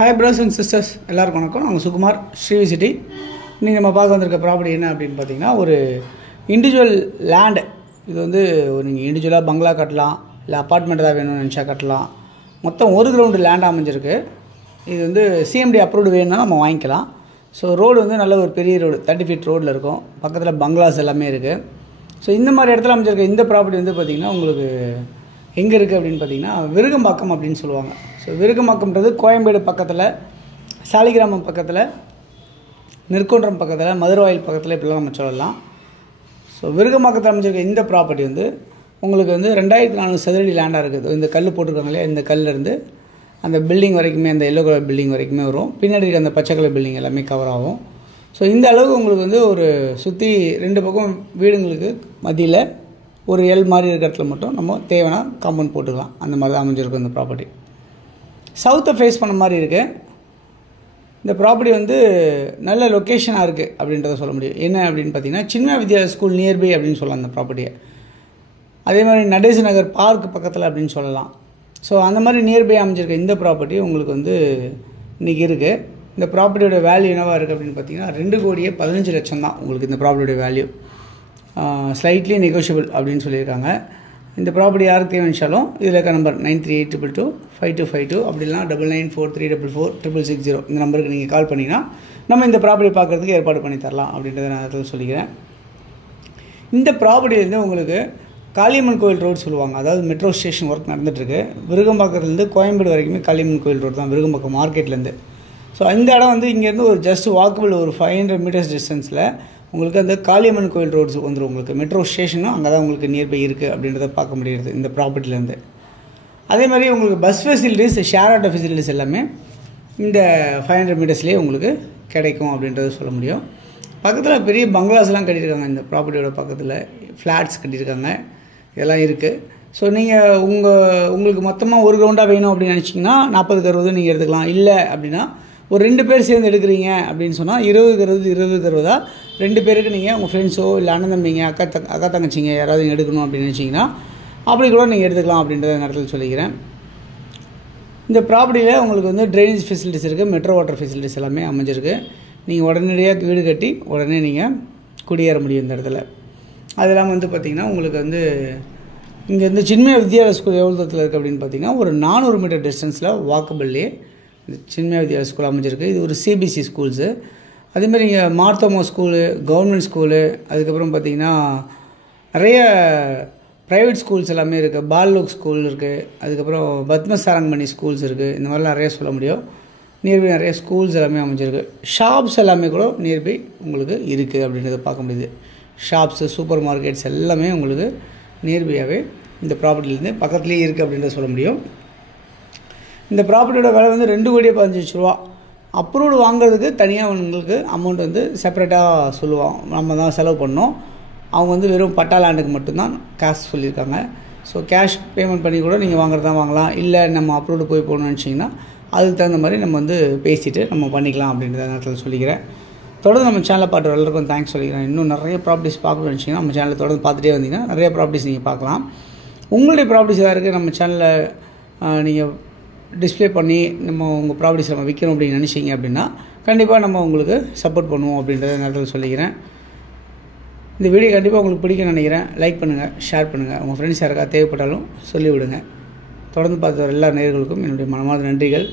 Hi brothers and sisters, எல்லாருக்கும் வணக்கம். நான் சுகுமார் ஸ்ரீவி சிட்டி. இன்றைக்கி நம்ம பார்க்க வந்திருக்க ப்ராப்பர்ட்டி என்ன அப்படின்னு பார்த்தீங்கன்னா, ஒரு இண்டிவிஜுவல் லேண்டு. இது வந்து நீங்கள் இண்டிவிஜுவலாக பங்களா கட்டலாம், இல்லை அப்பார்ட்மெண்ட் தான் வேணும்னு நினச்சா கட்டலாம். மொத்தம் 1 கிரவுண்டு லேண்ட் அமைஞ்சிருக்கு. இது வந்து சிஎம்டி அப்ரூவ்டு வேணும்னா நம்ம வாங்கிக்கலாம். ஸோ ரோடு வந்து நல்ல ஒரு பெரிய ரோடு, 30 ஃபீட் ரோடில் இருக்கும். பக்கத்தில் பங்களாஸ் எல்லாமே இருக்குது. ஸோ இந்த மாதிரி இடத்துல அமைஞ்சிருக்க இந்த ப்ராப்பர்ட்டி வந்து பார்த்திங்கன்னா உங்களுக்கு எங்கே இருக்குது அப்படின்னு பார்த்தீங்கன்னா, விருகம்பாக்கம் அப்படின்னு சொல்லுவாங்க. ஸோ விருகம்பாக்கம்ன்றது கோயம்பேடு பக்கத்தில், சாலிகிராமம் பக்கத்தில், நெற்குன்றம் பக்கத்தில், மதுரவாயில் பக்கத்தில் இப்படிலாம் நம்ம சொல்லலாம். ஸோ விருகம்பாக்கத்தில் அமைஞ்சிருக்க இந்த ப்ராப்பர்ட்டி வந்து உங்களுக்கு வந்து 2400 சதுரடி லேண்டாக இருக்குது. இந்த கல் போட்டிருக்காங்க இல்லையா, இந்த கல்லிருந்து அந்த பில்டிங் வரைக்குமே, அந்த எல்லோ கலர் பில்டிங் வரைக்குமே வரும். பின்னாடி இருக்க அந்த பச்சை கலர் பில்டிங் எல்லாமே கவர் ஆகும். ஸோ இந்த அளவுக்கு உங்களுக்கு வந்து ஒரு சுற்றி 2 பக்கம் வீடுங்களுக்கு மத்தியில் ஒரு எல் மாதிரி இருக்கிற இடத்துல மட்டும் நம்ம தேவையான காம்பவுண்ட் போட்டுக்கலாம். அந்த மாதிரி தான் அமைஞ்சிருக்கும் இந்த ப்ராப்பர்ட்டி. சவுத்தை ஃபேஸ் பண்ண மாதிரி இருக்குது. இந்த ப்ராப்பர்ட்டி வந்து நல்ல லொக்கேஷனாக இருக்குது அப்படின்றத சொல்ல முடியும். என்ன அப்படின்னு பார்த்தீங்கன்னா, சின்ன வித்யாலயா ஸ்கூல் நியர்பை அப்படின்னு சொல்லலாம் அந்த ப்ராப்பர்ட்டியை. அதே மாதிரி நடேச நகர் பார்க் பக்கத்தில் அப்படின்னு சொல்லலாம். ஸோ அந்த மாதிரி நியர்பை அமைஞ்சிருக்க இந்த ப்ராப்பர்ட்டி உங்களுக்கு வந்து இன்றைக்கி இருக்குது. இந்த ப்ராப்பர்ட்டியோட வேல்யூ என்னவாக இருக்குது அப்படின்னு பார்த்தீங்கன்னா, 2,15,00,000 தான் உங்களுக்கு இந்த ப்ராப்பர்ட்டியோட வேல்யூ. ஸ்லைட்லி நெகோஷியபிள் அப்படின்னு சொல்லியிருக்காங்க. இந்த ப்ராப்பர்ட்டி யாருக்கு தேவைச்சாலும் இதில் இருக்க நம்பர் 9382252252 அப்படிலாம் 9943446660 இந்த நம்பருக்கு நீங்கள் கால் பண்ணிங்கன்னா நம்ம இந்த ப்ராப்பர்ட்டி பார்க்குறதுக்கு ஏற்பாடு பண்ணி தரலாம் அப்படின்றத நான் அதில் சொல்லிக்கிறேன். இந்த ப்ராப்பர்ட்டிலேருந்து உங்களுக்கு காளியம்மன் கோயில் ரோடு சொல்லுவாங்க. அதாவது மெட்ரோ ஸ்டேஷன் ஒர்க் நடந்துகிட்ருக்கு. விருகம்பாக்கத்துலேருந்து கோயம்பேடு வரைக்குமே காளியம்மன் கோயில் ரோடு தான், விருகம்பாக்கம் மார்க்கெட்லேருந்து. ஸோ இந்த இடம் வந்து இங்கேருந்து ஒரு ஜஸ்ட் வாக்கபிள் ஒரு 500 மீட்டர்ஸ் டிஸ்டன்ஸில் உங்களுக்கு அந்த காளியம்மன் கோயில் ரோட்ஸ் வந்துடும். உங்களுக்கு மெட்ரோ ஸ்டேஷனும் அங்கே தான் உங்களுக்கு நியர்பை இருக்குது அப்படின்றத பார்க்க முடியுது இந்த ப்ராப்பர்ட்டிலேருந்து. அதே மாதிரி உங்களுக்கு bus facilities, share auto facilities எல்லாமே இந்த 500 மீட்டர்ஸ்லேயே உங்களுக்கு கிடைக்கும் அப்படின்றத சொல்ல முடியும். பக்கத்தில் பெரிய பங்களாஸ்லாம் கட்டியிருக்காங்க. இந்த ப்ராப்பர்ட்டியோட பக்கத்தில் ஃப்ளாட்ஸ் கட்டியிருக்காங்க. இதெல்லாம் இருக்குது. ஸோ நீங்கள் உங்களுக்கு மொத்தமாக ஒரு கிரவுண்டாக வேணும் அப்படின்னு நினச்சிங்கன்னா 40க்கு 60 நீங்கள் எடுத்துக்கலாம். இல்லை அப்படின்னா ஒரு 2 பேர் சேர்ந்து எடுக்கிறீங்க அப்படின்னு சொன்னால் 20க்கு 60 2 பேருக்கு நீங்கள் உங்கள் ஃப்ரெண்ட்ஸோ இல்லை அண்ணன் தம்பிங்க, அக்கா தங்கச்சிங்க யாராவது எடுக்கணும் அப்படின்னு நினச்சிங்கன்னா அப்படி கூட நீங்கள் எடுத்துக்கலாம் அப்படின்றத நேரத்தில் சொல்லிக்கிறேன். இந்த ப்ராப்பர்ட்டியில் உங்களுக்கு வந்து ட்ரைனேஜ் ஃபெசிலிட்டிஸ் இருக்குது, மெட்ரோ வாட்டர் ஃபெசிலிட்டிஸ் எல்லாமே அமைஞ்சிருக்கு. நீங்கள் உடனடியாக வீடு கட்டி உடனே நீங்கள் குடியேற முடியும் இந்த இடத்துல. அது இல்லாமல் வந்து பார்த்திங்கன்னா உங்களுக்கு வந்து இங்கேருந்து சின்மய வித்யாலயா ஸ்கூல் எவ்வளோ தூரத்தில் இருக்குது அப்படின்னு பார்த்தீங்கன்னா, ஒரு 400 மீட்டர் டிஸ்டன்ஸில் வாக்கபிள்லேயே இந்த சின்மய வித்யாலயா ஸ்கூல் அமைஞ்சிருக்கு. இது ஒரு சிபிஎஸ்சி ஸ்கூல்ஸு. அதேமாதிரி இங்கே மார்த்தோமா ஸ்கூலு, கவர்மெண்ட் ஸ்கூலு, அதுக்கப்புறம் பார்த்திங்கன்னா நிறைய ப்ரைவேட் ஸ்கூல்ஸ் எல்லாமே இருக்குது. பால்லோக் ஸ்கூல் இருக்குது, அதுக்கப்புறம் பத்மசாரங்கமணி ஸ்கூல்ஸ் இருக்குது. இந்த மாதிரிலாம் நிறைய சொல்ல முடியும். நியர்பை நிறைய ஸ்கூல்ஸ் எல்லாமே அமைஞ்சிருக்கு. ஷாப்ஸ் எல்லாமே கூட நியர்பை உங்களுக்கு இருக்குது அப்படின்றத பார்க்க முடியுது. ஷாப்ஸு, சூப்பர் மார்க்கெட்ஸ் எல்லாமே உங்களுக்கு நியர்பையாகவே இந்த ப்ராப்பர்ட்டிலேருந்து பக்கத்துலேயே இருக்குது அப்படின்றத சொல்ல முடியும். இந்த ப்ராப்பர்ட்டியோட விலை வந்து 2,15,00,000 அப்ரூவ்டு வாங்குறதுக்கு தனியாக உங்களுக்கு அமௌண்ட் வந்து செப்பரேட்டாக சொல்லுவோம். நம்ம தான் செலவு பண்ணோம். அவங்க வந்து வெறும் பட்டா லேண்டுக்கு மட்டும்தான் கேஷ் சொல்லியிருக்காங்க. ஸோ கேஷ் பேமெண்ட் பண்ணி கூட நீங்கள் வாங்குறதா வாங்கலாம். இல்லை நம்ம அப்ரூவ்டு போய் போகணும்னு நினச்சிங்கன்னா அதுக்கு தகுந்த மாதிரி நம்ம வந்து பேசிவிட்டு நம்ம பண்ணிக்கலாம் அப்படின்றத நேரத்தில் சொல்லிக்கிறேன். தொடர்ந்து நம்ம சேனலை பார்த்து எல்லாருக்கும் தேங்க்ஸ் சொல்லிக்கிறேன். இன்னும் நிறைய ப்ராப்பர்ட்டிஸ் பார்க்கணும்னு நினச்சிங்கன்னா நம்ம சேனலை தொடர்ந்து பார்த்துட்டே வந்தீங்கன்னா நிறைய ப்ராப்பர்ட்டிஸ் நீங்கள் பார்க்கலாம். உங்களுடைய ப்ராப்பர்ட்டிஸ் எதாவது இருக்குது நம்ம சேனலில் நீங்கள் டிஸ்பிளே பண்ணி நம்ம உங்கள் ப்ராப்பர்ட்டிஸ் நம்ம விற்கணும் அப்படின்னு நினச்சிங்க அப்படின்னா கண்டிப்பாக நம்ம உங்களுக்கு சப்போர்ட் பண்ணுவோம் அப்படின்றத நேரத்தில் சொல்லிக்கிறேன். இந்த வீடியோ கண்டிப்பாக உங்களுக்கு பிடிக்கும்னு நினைக்கிறேன். லைக் பண்ணுங்கள், ஷேர் பண்ணுங்கள், உங்கள் ஃப்ரெண்ட்ஸ் யாருக்காக தேவைப்பட்டாலும் சொல்லிவிடுங்க. தொடர்ந்து பார்த்து வர எல்லா நேயர்களுக்கும் என்னுடைய மனமார்ந்த நன்றிகள்.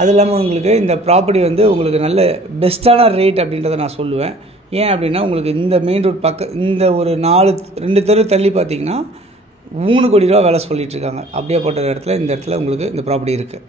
அது இல்லாமல் உங்களுக்கு இந்த ப்ராப்பர்ட்டி வந்து உங்களுக்கு நல்ல பெஸ்ட்டான ரேட் அப்படின்றத நான் சொல்லுவேன். ஏன் அப்படின்னா உங்களுக்கு இந்த மெயின் ரோட் இந்த ஒரு 2 தெரு தள்ளி பார்த்தீங்கன்னா 3 கோடி ரூபா வேலை சொல்லிகிட்ருக்காங்க. அப்படியே போட்ட இடத்துல இந்த இடத்துல உங்களுக்கு இந்த ப்ராப்பர்ட்டி இருக்குது.